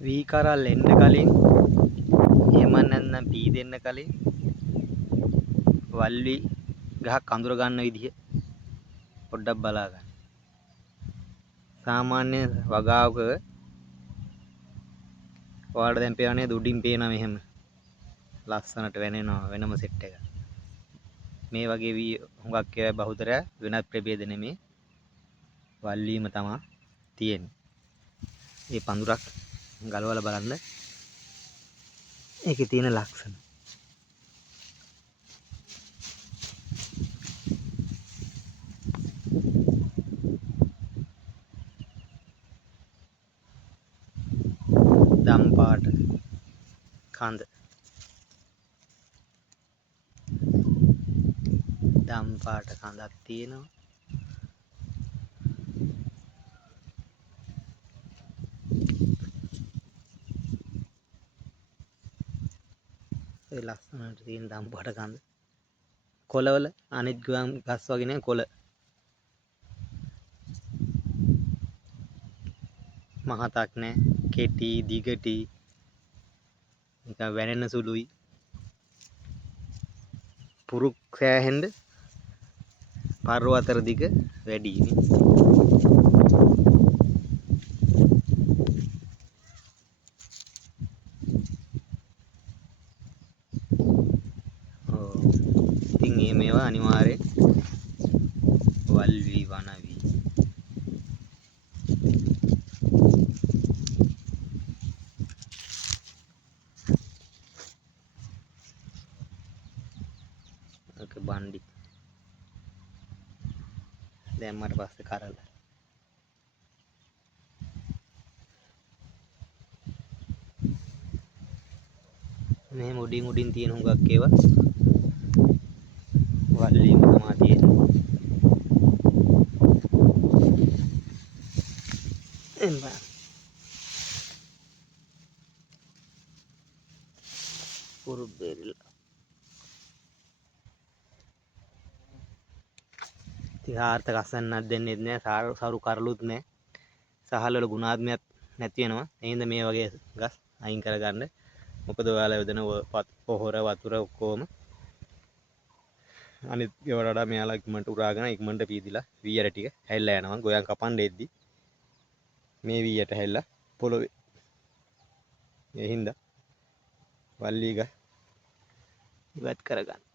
වී කරල් එන්න කලින් එහෙම නැත්නම් පී දෙන්න කලින් වල්ලි ගහක් අඳුර ගන්න විදිහ පොඩ්ඩක් බලා ගන්න. සාමාන්‍ය වගාවක ඔයාලට දැන් පේනවා නේද උඩින් පේනවා මෙහෙම ලස්සනට වෙනෙනවා වෙනම සෙට් එකක්. මේ වගේ වී හුඟක් ඒවා බහුතරය වෙනත් ප්‍රභේද නෙමේ වල්ලීම තමයි තියෙන්නේ. මේ පඳුරක් ගලවලා බලන්න ඒකේ තියෙන ලක්ෂණ. දම් පාට කඳ දම් පාට කඳක් තියෙනවා. ඒ ලස්සනට තියෙන දම් පාට කඳ කොළවල අනිත් ගස් වගේ නේ කොළ මහතක් නෑ කෙටි දිගටි නිකන් වැනෙන සුළුයි පුරුක් සෑහෙන්න පර්ව අතර දිග වැඩි නේ. ඔව් ඉතින් මේවා අනිවාර්යෙන් වල්වි වනවි. ඔක බණ්ඩි දැම්මට පස්සේ කරලා මේ උඩින් තියෙන හුඟක් ඒවා වල්ලීම තමයි තියෙන්නේ. එම්බ පුරුබ්බෙරිලා ආර්ථක අසන්නක් දෙන්නේ නැහැ සරු කරලුත් නැහැ සහල් වල ගුණාත්මයක් නැති වෙනවා. එහෙනම් මේ වගේ ගස් අයින් කරගන්න. මොකද ඔයාලා යොදන පොහොර වතුර ඔක්කොම අනිත් ඒවට වඩා මෙයාලා ඉක්මනට උරාගෙන ඉක්මනට පීදිලා වී ඇට ටික හැල්ලා යනවා. ගොයන් කපන්න එද්දි මේ වී ඇට හැල්ලා පොළොවේ ඒ හින්දා වල්ලි ගස් ඉවත් කරගන්න.